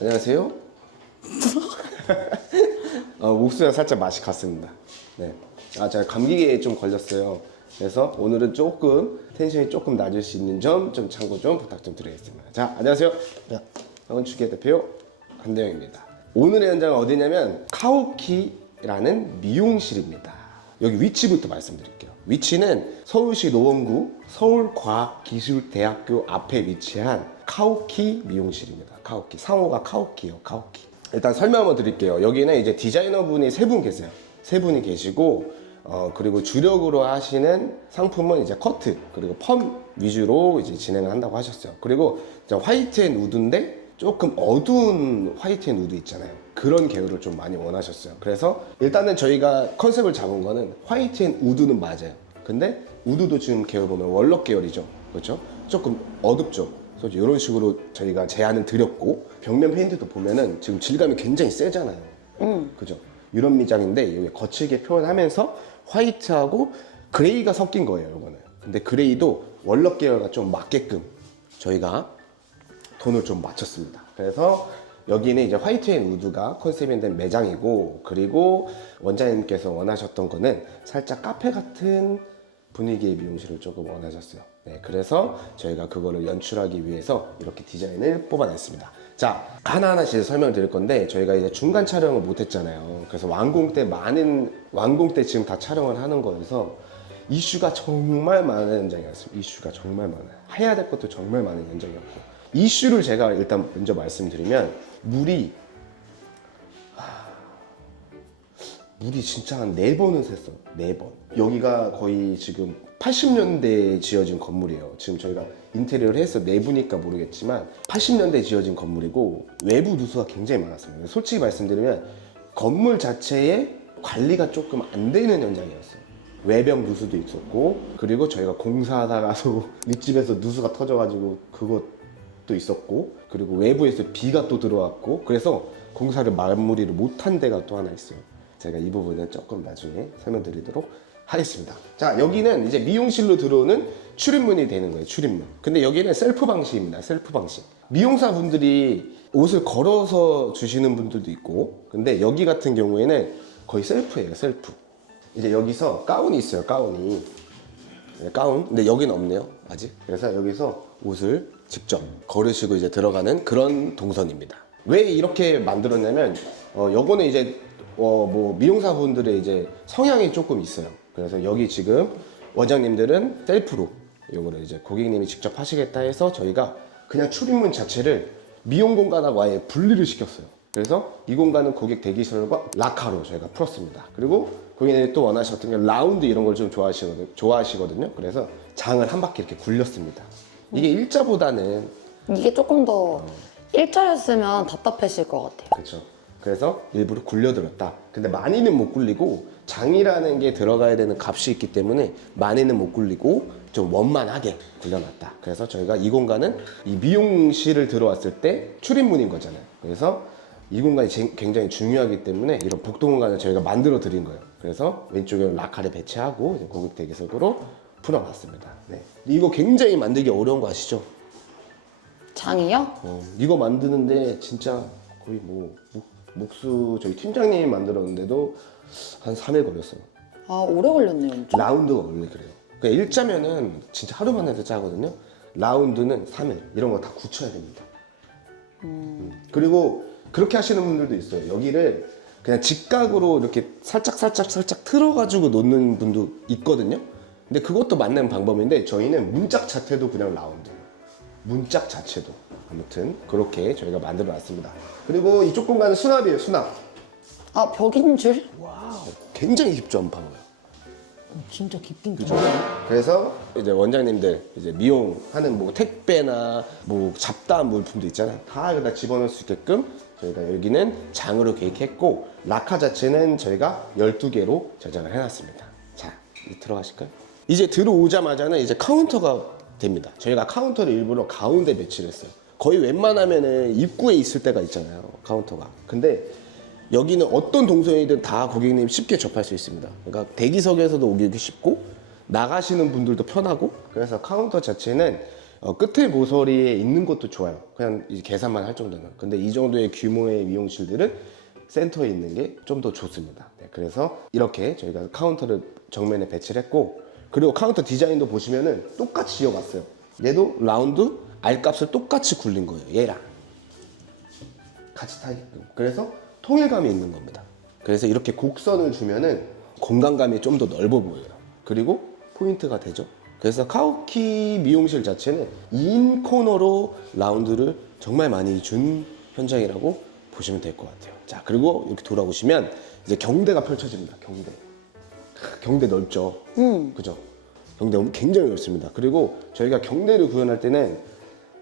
안녕하세요. 목소리가 살짝 맛이 갔습니다. 네. 제가 감기에 좀 걸렸어요. 그래서 오늘은 조금 텐션이 조금 낮을 수 있는 점 좀 참고 좀 부탁 좀 드리겠습니다. 자, 안녕하세요. 성은축의 대표 한대영입니다. 오늘의 현장은 어디냐면 카오키라는 미용실입니다. 여기 위치부터 말씀드릴게요. 위치는 서울시 노원구 서울과학기술대학교 앞에 위치한 카오키 미용실입니다. 카오키. 상호가 카오키요. 카오키. 일단 설명 한번 드릴게요. 여기는 이제 디자이너분이 세 분 계세요. 세 분이 계시고 그리고 주력으로 하시는 상품은 이제 커트 그리고 펌 위주로 이제 진행을 한다고 하셨어요. 그리고 이제 화이트 앤 우드인데 조금 어두운 화이트 앤 우드 있잖아요. 그런 계열을 좀 많이 원하셨어요. 그래서 일단은 저희가 컨셉을 잡은 거는 화이트 앤 우드는 맞아요. 근데 우드도 지금 계열 보면 월럭 계열이죠. 그렇죠? 조금 어둡죠. 그래서 이런 식으로 저희가 제안을 드렸고, 벽면 페인트도 보면은 지금 질감이 굉장히 세잖아요. 그죠? 이런 미장인데 여기 거칠게 표현하면서 화이트하고 그레이가 섞인 거예요. 이거는. 근데 그레이도 월럭 계열과 좀 맞게끔 저희가 돈을 좀 맞췄습니다. 그래서 여기는 이제 화이트 앤 우드가 컨셉이 된 매장이고, 그리고 원장님께서 원하셨던 거는 살짝 카페 같은 분위기의 미용실을 조금 원하셨어요. 네, 그래서 저희가 그거를 연출하기 위해서 이렇게 디자인을 뽑아냈습니다. 자, 하나하나씩 설명을 드릴 건데, 저희가 이제 중간 촬영을 못 했잖아요. 그래서 완공 때 지금 다 촬영을 하는 거여서 이슈가 정말 많은 현장이었습니다. 이슈가 정말 많아요. 해야 될 것도 정말 많은 현장이었고, 이슈를 제가 일단 먼저 말씀드리면, 물이 진짜 한 4번은 샜어. 4번. 여기가 거의 지금 80년대에 지어진 건물이에요. 지금 저희가 인테리어를 해서 내부니까 모르겠지만 80년대에 지어진 건물이고, 외부 누수가 굉장히 많았습니다. 솔직히 말씀드리면 건물 자체에 관리가 조금 안 되는 현장이었어요. 외벽 누수도 있었고, 그리고 저희가 공사하다가도 윗집에서 누수가 터져가지고 그것도 있었고, 그리고 외부에서 비가 또 들어왔고, 그래서 공사를 마무리를 못한 데가 또 하나 있어요. 제가 이 부분은 조금 나중에 설명드리도록 하겠습니다. 자, 여기는 이제 미용실로 들어오는 출입문이 되는 거예요. 출입문. 근데 여기는 셀프 방식입니다. 셀프 방식. 미용사 분들이 옷을 걸어서 주시는 분들도 있고, 근데 여기 같은 경우에는 거의 셀프예요. 셀프. 이제 여기서 가운이 있어요. 가운이. 네, 가운. 근데 여기는 없네요. 아직. 그래서 여기서 옷을 직접 걸으시고 이제 들어가는 그런 동선입니다. 왜 이렇게 만들었냐면 요거는 이제 뭐 미용사분들의 이제 성향이 조금 있어요. 그래서 여기 지금 원장님들은 셀프로 요거를 이제 고객님이 직접 하시겠다 해서 저희가 그냥 출입문 자체를 미용 공간하고 아예 분리를 시켰어요. 그래서 이 공간은 고객 대기실과 라카로 저희가 풀었습니다. 그리고 고객님이 또 원하셨던 게 라운드 이런 걸 좀 좋아하시거든요. 그래서 장을 한 바퀴 이렇게 굴렸습니다. 이게 일자보다는 이게 조금 더 일자였으면 답답했을 것 같아요. 그렇죠. 그래서 일부러 굴려드렸다. 근데 많이는 못 굴리고, 장이라는 게 들어가야 되는 값이 있기 때문에 많이는 못 굴리고 좀 원만하게 굴려놨다. 그래서 저희가 이 공간은 이 미용실을 들어왔을 때 출입문인 거잖아요. 그래서 이 공간이 굉장히 중요하기 때문에 이런 복도 공간을 저희가 만들어 드린 거예요. 그래서 왼쪽에 락카를 배치하고 이제 고객 대기석으로 풀어놨습니다. 네. 이거 굉장히 만들기 어려운 거 아시죠? 장이요? 이거 만드는데 진짜 거의 저희 팀장님이 만들었는데도 한 3일 걸렸어요. 아, 오래 걸렸네요. 엄청. 라운드가 원래 그래요. 그러니까 일자면은 진짜 하루 만에 짜거든요. 라운드는 3일. 이런 거 다 굳혀야 됩니다. 그리고 그렇게 하시는 분들도 있어요. 여기를 그냥 직각으로 이렇게 살짝 틀어가지고 놓는 분도 있거든요. 근데 그것도 맞는 방법인데, 저희는 문짝 자체도 그냥 라운드예요. 문짝 자체도. 아무튼 그렇게 저희가 만들어 놨습니다. 그리고 이쪽 공간은 수납이에요. 수납. 아, 벽인 줄? 와우, 굉장히 깊죠, 안방을. 진짜 깊긴 그죠? 깊네. 그래서 이제 원장님들 이제 미용하는 뭐 택배나 뭐 잡다한 물품도 있잖아요. 다 여기다 집어넣을 수 있게끔 저희가 여기는 장으로 계획했고, 라카 자체는 저희가 12개로 제작을 해놨습니다. 자, 들어가실까요? 이제 들어오자마자는 이제 카운터가 됩니다. 저희가 카운터를 일부러 가운데 배치를 했어요. 거의 웬만하면은 입구에 있을 때가 있잖아요, 카운터가. 근데 여기는 어떤 동선이든 다 고객님이 쉽게 접할 수 있습니다. 그러니까 대기석에서도 오기 쉽고 나가시는 분들도 편하고, 그래서 카운터 자체는 끝에 모서리에 있는 것도 좋아요. 그냥 이제 계산만 할 정도는. 근데 이 정도의 규모의 미용실들은 센터에 있는 게 좀 더 좋습니다. 네, 그래서 이렇게 저희가 카운터를 정면에 배치를 했고, 그리고 카운터 디자인도 보시면은 똑같이 이어갔어요. 얘도 라운드 R값을 똑같이 굴린 거예요. 얘랑 같이 타게끔. 그래서 통일감이 있는 겁니다. 그래서 이렇게 곡선을 주면은 공간감이 좀 더 넓어 보여요. 그리고 포인트가 되죠. 그래서 카오키 미용실 자체는 인 코너로 라운드를 정말 많이 준 현장이라고 보시면 될 것 같아요. 자, 그리고 이렇게 돌아오시면 이제 경대가 펼쳐집니다. 경대 넓죠. 그죠? 경대 굉장히 넓습니다. 그리고 저희가 경대를 구현할 때는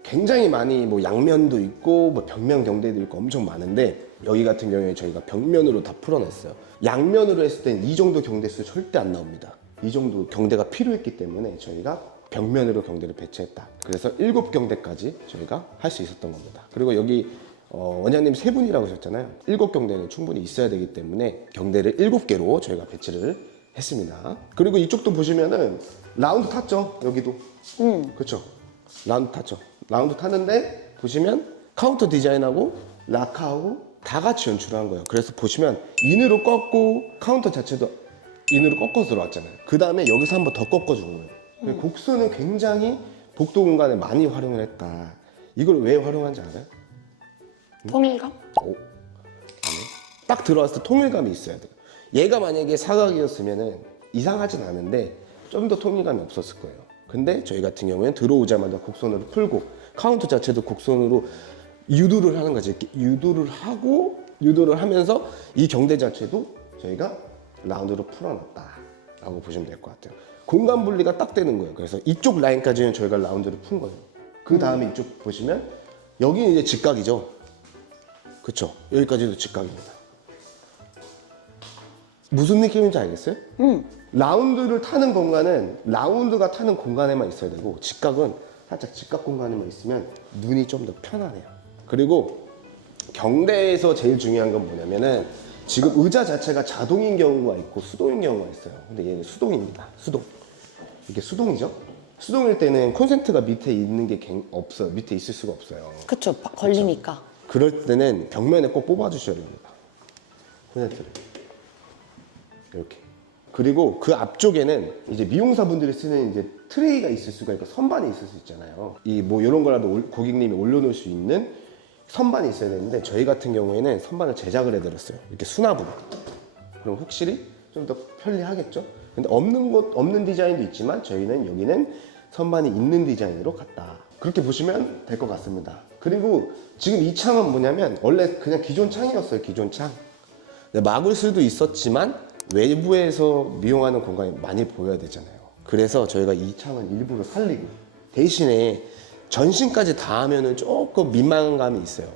굉장히 많이 뭐 양면도 있고 뭐 벽면 경대도 있고 엄청 많은데, 여기 같은 경우에 저희가 벽면으로 다 풀어냈어요. 양면으로 했을 땐 이 정도 경대수 절대 안 나옵니다. 이 정도 경대가 필요했기 때문에 저희가 벽면으로 경대를 배치했다. 그래서 7경대까지 저희가 할 수 있었던 겁니다. 그리고 여기 원장님 3분이라고 하셨잖아요. 7경대는 충분히 있어야 되기 때문에 경대를 7개로 저희가 배치를 했습니다. 그리고 이쪽도 보시면은 라운드 탔죠. 여기도. 그렇죠. 라운드 탔죠. 라운드 탔는데 보시면 카운터 디자인하고 라카하고 다 같이 연출을 한 거예요. 그래서 보시면 인으로 꺾고 카운터 자체도 인으로 꺾어서 들어왔잖아요. 그 다음에 여기서 한번 더 꺾어준 거예요. 곡선은 굉장히 복도 공간에 많이 활용을 했다. 이걸 왜 활용한지 알아요? 통일감? 오, 아니. 딱 들어왔을 때 통일감이 있어야 돼요. 얘가 만약에 사각이었으면 이상하진 않은데 좀 더 통일감이 없었을 거예요. 근데 저희 같은 경우에는 들어오자마자 곡선으로 풀고 카운터 자체도 곡선으로 유도를 하는 거지. 이렇게 유도를 하면서 이 경대 자체도 저희가 라운드로 풀어놨다라고 보시면 될 것 같아요. 공간 분리가 딱 되는 거예요. 그래서 이쪽 라인까지는 저희가 라운드를 푼 거예요. 그 다음에 이쪽 보시면 여기는 이제 직각이죠. 그쵸? 여기까지도 직각입니다. 무슨 느낌인지 알겠어요? 라운드를 타는 공간은 라운드가 타는 공간에만 있어야 되고, 직각은 살짝 직각 공간에만 있으면 눈이 좀 더 편안해요. 그리고 경대에서 제일 중요한 건 뭐냐면은 지금 의자 자체가 자동인 경우가 있고 수동인 경우가 있어요. 근데 얘는 수동입니다. 수동. 이게 수동이죠? 수동일 때는 콘센트가 밑에 있는 게 없어요. 밑에 있을 수가 없어요. 그쵸, 걸리니까. 그럴 때는 벽면에 꼭 뽑아주셔야 됩니다. 콘센트를. 이렇게. 그리고 그 앞쪽에는 이제 미용사분들이 쓰는 이제 트레이가 있을 수가 있고 선반이 있을 수 있잖아요. 이 뭐 이런 거라도 고객님이 올려놓을 수 있는 선반이 있어야 되는데, 저희 같은 경우에는 선반을 제작을 해드렸어요. 이렇게 수납으로. 그럼 확실히 좀 더 편리하겠죠? 근데 없는 디자인도 있지만 저희는 여기는 선반이 있는 디자인으로 갔다. 그렇게 보시면 될 것 같습니다. 그리고 지금 이 창은 뭐냐면 원래 그냥 기존 창이었어요. 기존 창. 막을 수도 있었지만 외부에서 미용하는 공간이 많이 보여야 되잖아요. 그래서 저희가 이 창은 일부러 살리고 대신에 전신까지 다 하면은 조금 민망감이 있어요.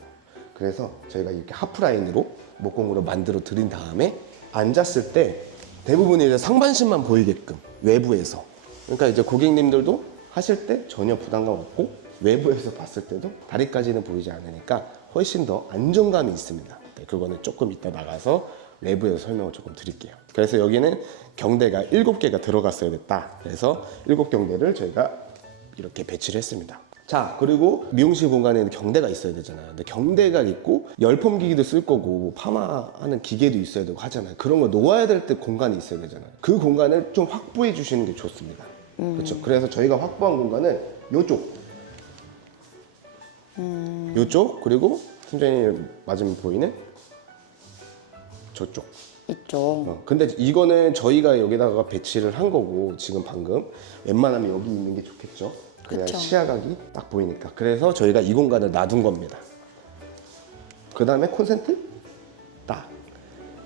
그래서 저희가 이렇게 하프라인으로 목공으로 만들어 드린 다음에 앉았을 때 대부분이 이제 상반신만 보이게끔 외부에서, 그러니까 이제 고객님들도 하실 때 전혀 부담감 없고 외부에서 봤을 때도 다리까지는 보이지 않으니까 훨씬 더 안정감이 있습니다. 네, 그거는 조금 이따 나가서 외부에서 설명을 조금 드릴게요. 그래서 여기는 경대가 7개가 들어갔어야 됐다. 그래서 7경대를 저희가 이렇게 배치를 했습니다. 자, 그리고 미용실 공간에는 경대가 있어야 되잖아요. 근데 경대가 있고 열펌 기기도 쓸 거고 파마하는 기계도 있어야 되고 하잖아요. 그런 거 놓아야 될 때 공간이 있어야 되잖아요. 그 공간을 좀 확보해 주시는 게 좋습니다. 그렇죠. 그래서 저희가 확보한 공간은 요쪽, 요쪽, 그리고 팀장님 맞으면 보이는 저쪽. 이쪽. 근데 이거는 저희가 여기다가 배치를 한 거고, 지금 방금 웬만하면 여기 있는 게 좋겠죠. 그냥 그쵸. 시야각이 딱 보이니까. 그래서 저희가 이 공간을 놔둔 겁니다. 그 다음에 콘센트 딱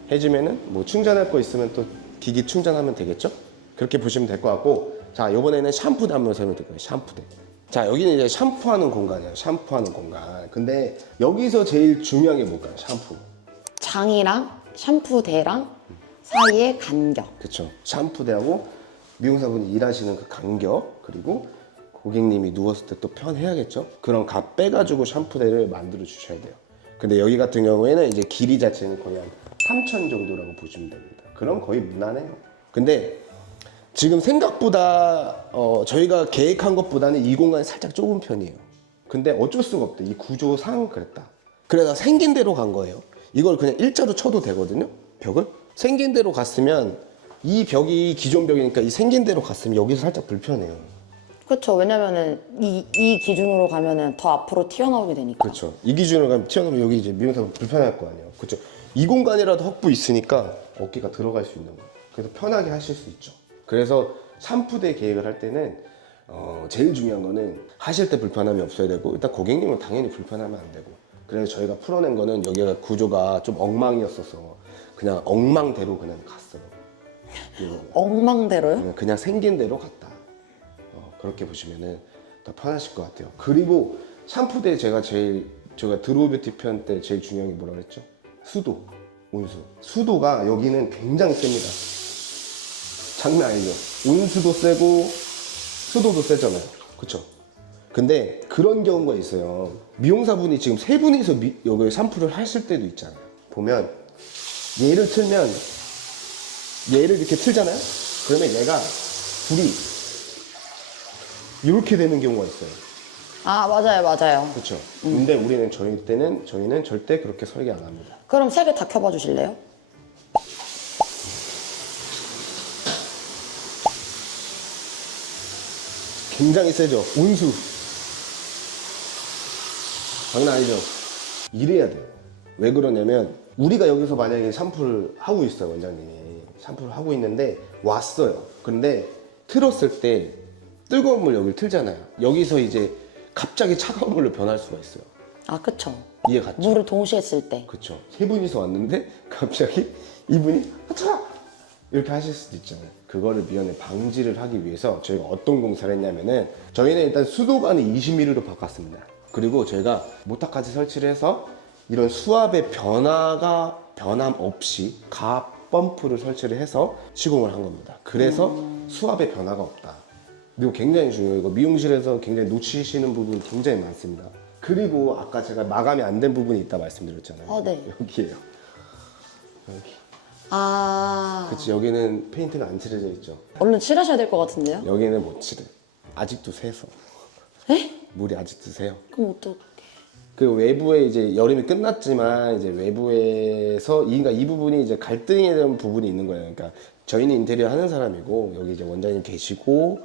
해주면은 뭐 충전할 거 있으면 또 기기 충전하면 되겠죠. 그렇게 보시면 될 것 같고, 자, 이번에는 샴푸대 한번 설명드릴 거예요. 샴푸대. 자, 여기는 이제 샴푸하는 공간이에요. 샴푸하는 공간. 근데 여기서 제일 중요한 게 뭘까요? 샴푸. 장이랑 샴푸대랑 사이의 간격. 그렇죠. 샴푸대하고 미용사분이 일하시는 그 간격, 그리고 고객님이 누웠을 때 또 편해야겠죠. 그런 값 빼가지고 샴푸대를 만들어 주셔야 돼요. 근데 여기 같은 경우에는 이제 길이 자체는 거의 한 3천 정도라고 보시면 됩니다. 그럼 거의 무난해요. 근데 지금 생각보다 저희가 계획한 것보다는 이 공간이 살짝 좁은 편이에요. 근데 어쩔 수가 없대. 이 구조상 그랬다. 그래서 생긴 대로 간 거예요. 이걸 그냥 일자로 쳐도 되거든요. 벽을. 생긴 대로 갔으면 이 벽이 기존 벽이니까 이 생긴 대로 갔으면 여기서 살짝 불편해요. 그렇죠. 왜냐면은 이 기준으로 가면은 더 앞으로 튀어나오게 되니까. 그렇죠. 이 기준으로 가면 튀어나오면 여기 이제 미용사가 불편할 거 아니에요. 그렇죠. 이 공간이라도 확보 있으니까 어깨가 들어갈 수 있는 거예요. 그래서 편하게 하실 수 있죠. 그래서 샴푸대 계획을 할 때는 제일 중요한 거는 하실 때 불편함이 없어야 되고 일단 고객님은 당연히 불편하면 안 되고 그래서 저희가 풀어낸 거는 여기가 구조가 좀 엉망이었어서 그냥 엉망대로 그냥 갔어요. 엉망대로요? 그냥 생긴 대로 갔다. 그렇게 보시면은 더 편하실 것 같아요. 그리고 샴푸대 제가 드로우 뷰티 편 때 제일 중요한 게 뭐라 그랬죠? 수도, 온수. 수도가 여기는 굉장히 셉니다. 장난 아니죠? 온수도 세고 수도도 세잖아요. 그쵸? 근데 그런 경우가 있어요. 미용사분이 지금 세 분이서 여기 샴푸를 하실 때도 있잖아요. 보면 얘를 틀면 얘를 이렇게 틀잖아요? 그러면 얘가 둘이 이렇게 되는 경우가 있어요. 아, 맞아요. 그렇죠. 근데 저희는 절대 그렇게 설계 안 합니다. 그럼 세 개 다 켜봐 주실래요? 굉장히 세죠. 온수. 장난 아니죠. 이래야 돼요. 왜 그러냐면 우리가 여기서 만약에 샴푸를 하고 있어요. 원장님이 샴푸를 하고 있는데 왔어요. 근데 틀었을 때 뜨거운 물 여기를 틀잖아요. 여기서 이제 갑자기 차가운 물로 변할 수가 있어요. 아, 그쵸. 이해 갔죠? 물을 동시에 쓸 때. 그쵸. 세 분이서 왔는데 갑자기 이분이 하차! 이렇게 하실 수도 있잖아요. 그거를 미연에 방지를 하기 위해서 저희가 어떤 공사를 했냐면은 저희는 일단 수도관을 20mm로 바꿨습니다. 그리고 저희가 모터까지 설치를 해서 이런 수압의 변함 없이 가압 펌프를 설치를 해서 시공을 한 겁니다. 그래서 수압의 변화가 없다. 그리고 굉장히 중요해요. 이거 미용실에서 굉장히 놓치시는 부분이 굉장히 많습니다. 그리고 아까 제가 마감이 안 된 부분이 있다 말씀드렸잖아요. 네. 여기에요. 여기. 아. 그치, 여기는 페인트가 안 칠해져 있죠. 얼른 칠하셔야 될 것 같은데요? 여기는 못 칠해. 아직도 새서. 에? 물이 아직도 새요. 그럼 어떡해. 그 외부에 이제 여름이 끝났지만 이제 외부에서 이 부분이 이제 갈등이 되는 부분이 있는 거예요. 그러니까 저희는 인테리어 하는 사람이고 여기 이제 원장님 계시고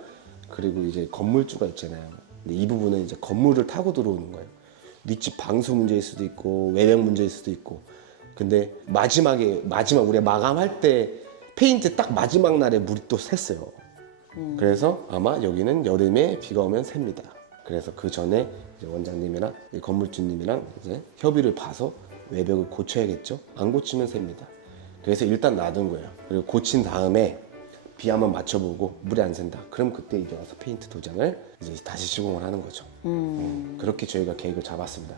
그리고 이제 건물주가 있잖아요. 근데 이 부분은 이제 건물을 타고 들어오는 거예요. 윗집 방수 문제일 수도 있고 외벽 문제일 수도 있고. 근데 마지막 우리가 마감할 때 페인트 딱 마지막 날에 물이 또 샜어요. 그래서 아마 여기는 여름에 비가 오면 셉니다. 그래서 그 전에 이제 원장님이랑 건물주님이랑 이제 협의를 봐서 외벽을 고쳐야겠죠. 안 고치면 셉니다. 그래서 일단 놔둔 거예요. 그리고 고친 다음에 비 한번 맞춰보고 물이 안 샌다. 그럼 그때 이제 와서 페인트 도장을 이제 다시 시공을 하는 거죠. 그렇게 저희가 계획을 잡았습니다.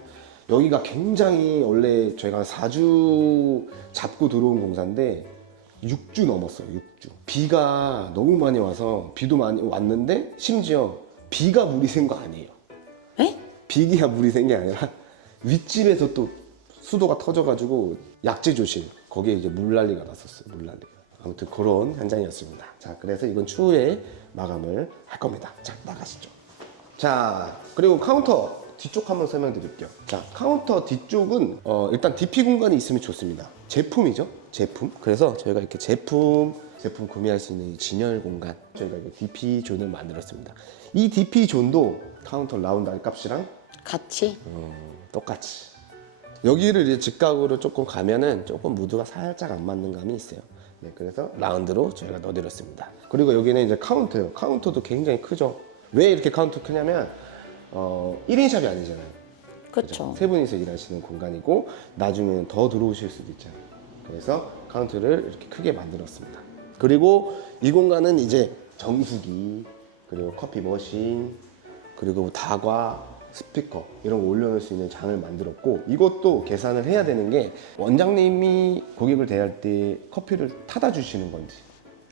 여기가 굉장히 원래 저희가 한 4주 잡고 들어온 공사인데 6주 넘었어요. 6주. 비가 너무 많이 와서 비도 많이 왔는데 심지어 비가 물이 샌 거 아니에요. 에? 비가 물이 샌 게 아니라 윗집에서 또 수도가 터져가지고 약재조실 거기에 이제 물난리가 났었어요. 물난리가. 아무튼 그런 현장이었습니다. 자, 그래서 이건 추후에 마감을 할 겁니다. 자, 나가시죠. 자, 그리고 카운터 뒤쪽 한번 설명드릴게요. 자, 카운터 뒤쪽은 일단 DP 공간이 있으면 좋습니다. 제품이죠, 제품. 그래서 저희가 이렇게 제품 구매할 수 있는 이 진열 공간, 저희가 이거 DP 존을 만들었습니다. 이 DP 존도 카운터 라운드 값이랑 같이? 똑같이. 여기를 이제 직각으로 조금 가면은 조금 무드가 살짝 안 맞는 감이 있어요. 네, 그래서 라운드로 저희가 넣어드렸습니다. 그리고 여기는 이제 카운터예요. 카운터도 굉장히 크죠. 왜 이렇게 카운터 크냐면 1인 샵이 아니잖아요. 그쵸. 세 분이서 일하시는 공간이고 나중에는 더 들어오실 수도 있잖아요. 그래서 카운터를 이렇게 크게 만들었습니다. 그리고 이 공간은 이제 정수기, 그리고 커피 머신, 그리고 다과, 스피커 이런 거 올려놓을 수 있는 장을 만들었고, 이것도 계산을 해야 되는 게 원장님이 고객을 대할 때 커피를 타다 주시는 건지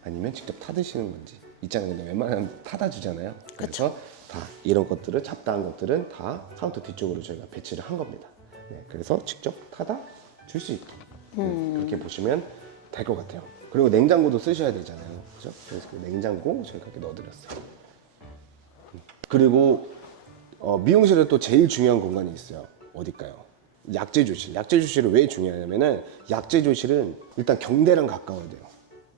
아니면 직접 타드시는 건지 있잖아요. 근데 웬만하면 타다 주잖아요. 그래서 다 이런 것들을 잡다한 것들은 다 카운터 뒤쪽으로 저희가 배치를 한 겁니다. 네, 그래서 직접 타다 줄 수 있게 그렇게 보시면 될 것 같아요. 그리고 냉장고도 쓰셔야 되잖아요. 그죠? 그래서 그 냉장고 저희가 이렇게 넣어드렸어요. 그리고 미용실에 또 제일 중요한 공간이 있어요. 어딜까요? 약재조실. 약재조실은 왜 중요하냐면은 약재조실은 일단 경대랑 가까워야 돼요.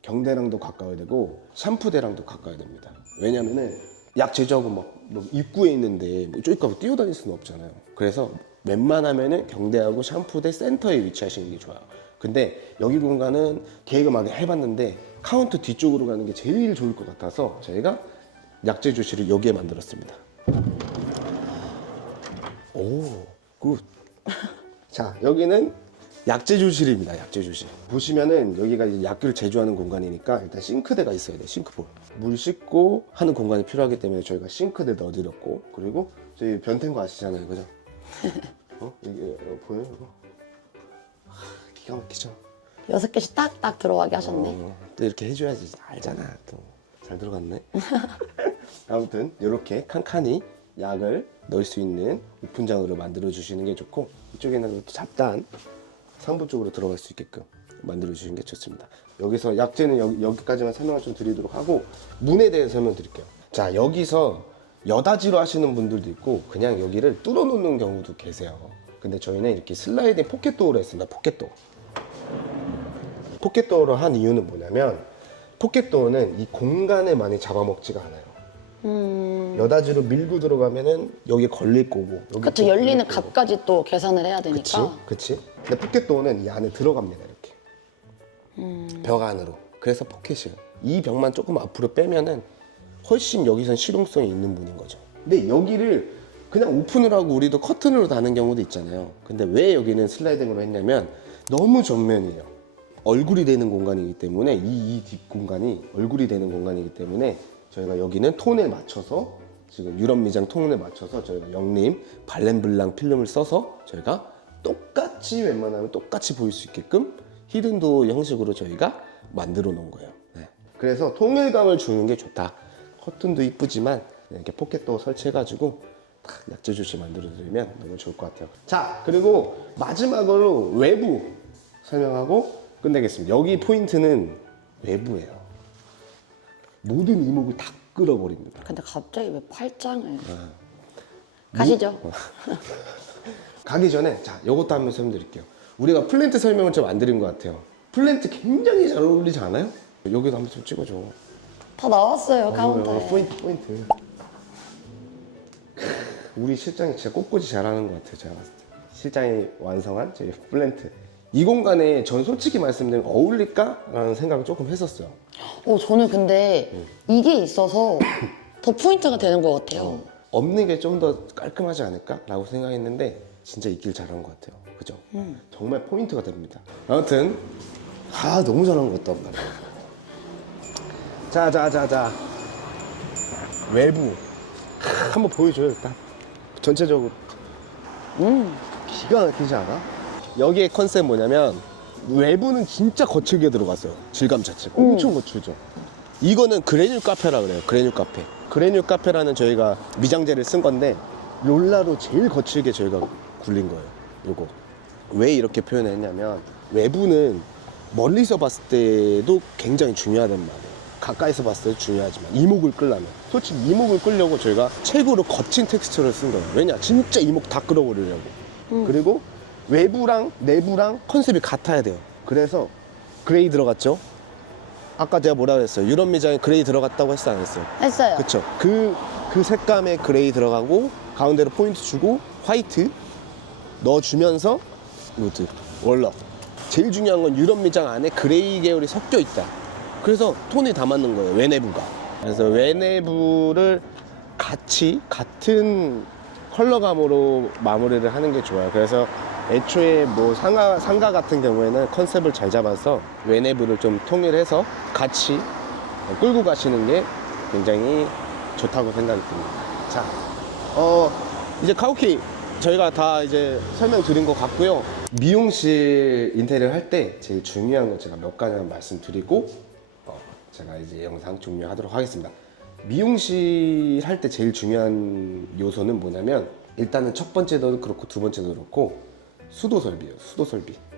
경대랑도 가까워야 되고 샴푸대랑도 가까워야 됩니다. 왜냐면은 약재조하고 막 입구에 있는데 뭐 저기까지 뛰어다닐 수는 없잖아요. 그래서 웬만하면은 경대하고 샴푸대 센터에 위치하시는 게 좋아요. 근데 여기 공간은 계획을 많이 해봤는데 카운터 뒤쪽으로 가는 게 제일 좋을 것 같아서 저희가 약재조실을 여기에 만들었습니다. 오, 굿. 자, 여기는 약재조실입니다. 약재조실. 보시면은 여기가 이제 약을 제조하는 공간이니까 일단 싱크대가 있어야 돼요. 싱크볼. 물 씻고 하는 공간이 필요하기 때문에 저희가 싱크대 넣어드렸고, 그리고 저희 변태인 거 아시잖아요, 그죠? 이게 보여요, 이거? 기가 막히죠? 6개씩 딱딱 들어가게 하셨네. 또 이렇게 해줘야지. 알잖아. 또 잘 들어갔네. 아무튼 이렇게 칸칸이 약을 넣을 수 있는 오픈장으로 만들어 주시는 게 좋고, 이쪽에는 또 잡다한 상부 쪽으로 들어갈 수 있게끔 만들어 주시는 게 좋습니다. 여기서 약재는 여기까지만 설명을 좀 드리도록 하고, 문에 대해서 설명드릴게요. 자, 여기서 여다지로 하시는 분들도 있고 그냥 여기를 뚫어 놓는 경우도 계세요. 근데 저희는 이렇게 슬라이딩 포켓도어로 했습니다. 포켓도어. 포켓도어로 한 이유는 뭐냐면, 포켓도어는 이 공간을 많이 잡아먹지가 않아요. 여다지로 밀고 들어가면은 여기에 걸릴 거고, 여기 그쵸, 또 열리는 걸릴 거고. 값까지 또 계산을 해야 되니까. 그치. 근데 포켓도어는 이 안에 들어갑니다. 이렇게 벽 안으로. 그래서 포켓이에요. 이 벽만 조금 앞으로 빼면은 훨씬 여기선 실용성이 있는 문인 거죠. 근데 여기를 그냥 오픈을 하고 우리도 커튼으로 다는 경우도 있잖아요. 근데 왜 여기는 슬라이딩으로 했냐면 너무 정면이에요. 얼굴이 되는 공간이기 때문에 이 뒷 공간이 얼굴이 되는 공간이기 때문에 저희가 여기는 톤에 맞춰서, 지금 유럽 미장 톤에 맞춰서 저희가 영림 발렌블랑 필름을 써서 저희가 똑같이, 웬만하면 똑같이 보일 수 있게끔 히든도어 형식으로 저희가 만들어 놓은 거예요. 네. 그래서 통일감을 주는 게 좋다. 커튼도 이쁘지만 이렇게 포켓도 설치해가지고 딱 약재조실 만들어드리면 너무 좋을 것 같아요. 자, 그리고 마지막으로 외부 설명하고 끝내겠습니다. 여기 포인트는 외부예요. 모든 이목을 다 끌어버립니다. 근데 갑자기 왜 팔짱을? 가시죠. 가기 전에 자, 요것도 한번 설명드릴게요. 우리가 플랜트 설명을 좀 안 드린 것 같아요. 플랜트 굉장히 잘 어울리지 않아요? 여기도 한번 좀 찍어줘. 다 나왔어요, 카운터에. 포인트. 우리 실장이 진짜 꽃꽂이 잘하는 것 같아요. 제가 봤을 때. 실장이 완성한 저희 플랜트. 이 공간에 전 솔직히 말씀드리면 어울릴까라는 생각을 조금 했었어요. 저는 근데 이게 있어서 더 포인트가 되는 것 같아요. 없는 게 좀 더 깔끔하지 않을까라고 생각했는데 진짜 있길 잘한 것 같아요. 그죠? 정말 포인트가 됩니다. 아무튼 너무 잘한 것 같다. 자. 외부 한번 보여줘요. 일단 전체적으로 기가 막히지 않아? 여기의 컨셉 뭐냐면, 외부는 진짜 거칠게 들어갔어요. 질감 자체가 엄청 거칠죠. 이거는 그래뉴 카페라 그래요. 그래뉴 카페. 그래뉴 카페라는 저희가 미장제를 쓴 건데 롤라로 제일 거칠게 저희가 굴린 거예요. 요거 왜 이렇게 표현했냐면, 외부는 멀리서 봤을 때도 굉장히 중요하단 말이에요. 가까이서 봤을 때도 중요하지만 이목을 끌려면, 솔직히 이목을 끌려고 저희가 최고로 거친 텍스처를 쓴 거예요. 왜냐? 진짜 이목 다 끌어버리려고. 그리고 외부랑 내부랑 컨셉이 같아야 돼요. 그래서 그레이 들어갔죠? 아까 제가 뭐라 그랬어요? 유럽 미장에 그레이 들어갔다고 했어, 안 했어요? 했어요. 그쵸? 그 색감의 그레이 들어가고 가운데로 포인트 주고 화이트 넣어주면서 우드, 월럭. 제일 중요한 건 유럽 미장 안에 그레이 계열이 섞여 있다. 그래서 톤이 다 맞는 거예요, 외내부가. 그래서 외내부를 같은 컬러감으로 마무리를 하는 게 좋아요. 그래서 애초에 뭐 상가 같은 경우에는 컨셉을 잘 잡아서 외내부를 좀 통일해서 같이 끌고 가시는 게 굉장히 좋다고 생각이 듭니다. 자, 이제 카오키 저희가 다 이제 설명드린 것 같고요. 미용실 인테리어 할 때 제일 중요한 거 제가 몇 가지만 말씀드리고 제가 이제 영상 종료하도록 하겠습니다. 미용실 할 때 제일 중요한 요소는 뭐냐면, 일단은 첫 번째도 그렇고 두 번째도 그렇고 수도 설비예요.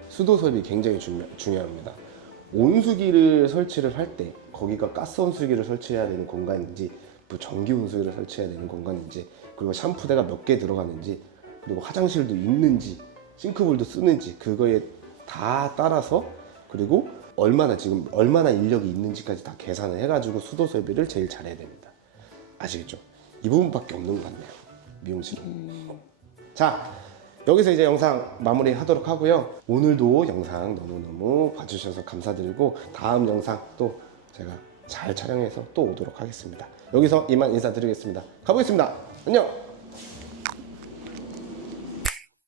수도 설비 굉장히 중요합니다. 온수기를 설치를 할 때 거기가 가스 온수기를 설치해야 되는 공간인지 뭐 전기 온수기를 설치해야 되는 공간인지 그리고 샴푸대가 몇 개 들어가는지 그리고 화장실도 있는지 싱크볼도 쓰는지 그거에 다 따라서 그리고 얼마나 인력이 있는지까지 다 계산을 해가지고 수도 설비를 제일 잘해야 됩니다. 아시겠죠? 이 부분밖에 없는 것 같네요. 미용실은. 자, 여기서 이제 영상 마무리 하도록 하고요. 오늘도 영상 너무너무 봐주셔서 감사드리고 다음 영상 또 제가 잘 촬영해서 또 오도록 하겠습니다. 여기서 이만 인사드리겠습니다. 가보겠습니다. 안녕!